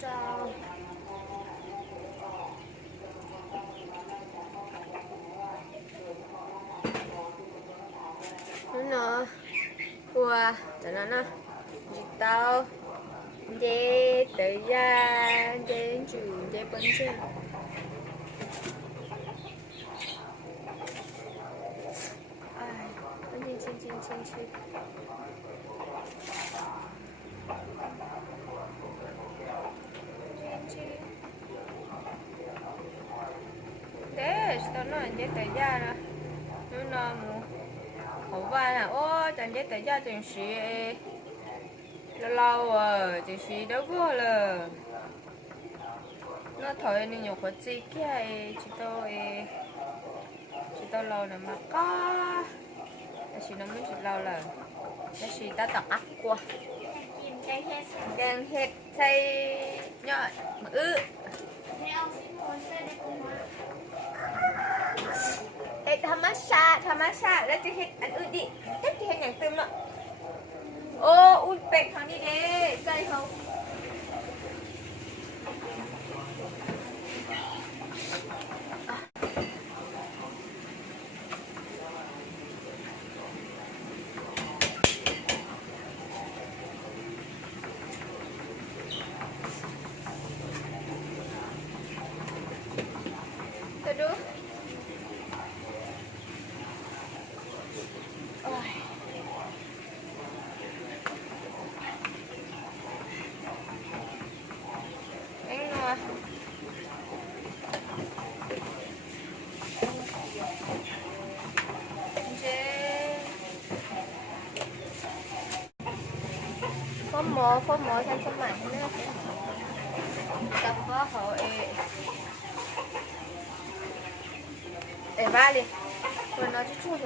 chào. Nó qua cho nó chỉ tao để tới ra đến chủ để bắn chơi. Xin. Đấy, tao nói để tới ra nè. Nó mu hổ vai nè, ô, chẳng để tới ra chẳng xí lâu rồi, chẳng xí đâu có là nó thôi nên nhiều khó chi kia chỉ tao lâu nè mà có là chỉ nó mới chỉ lâu là nó chỉ ta tập ác quá đang hết thay nhọ màธรรมชาติแล้วจะเห็ดอันอื่นดิจะเห็ดอย่างเติมเนาะโอ้อุ้ยเป็ดทางนี้เด้ใจเขาดูphô mỏ thành sân mạng nữa tập có họ ba đi rồi nó chút thôi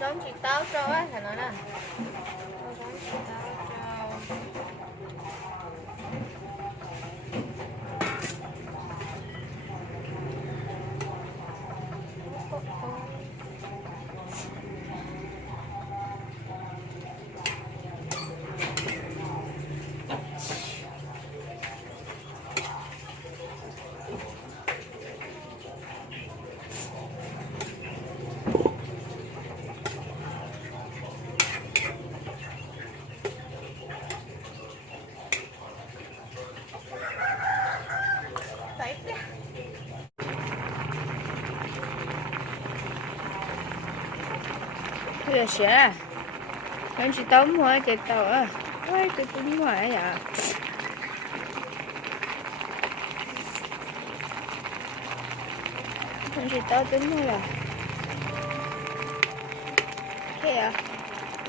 đón chị táo cho á thằng nó nè đón chị táo cho bây giờ sẽ anh chỉ tóm hoa cái tàu à ôi tôi cũng ngoài à anh chỉ tao tính thôi là kìa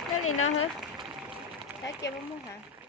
nó đi đâu hả? Đã chơi bóng hả?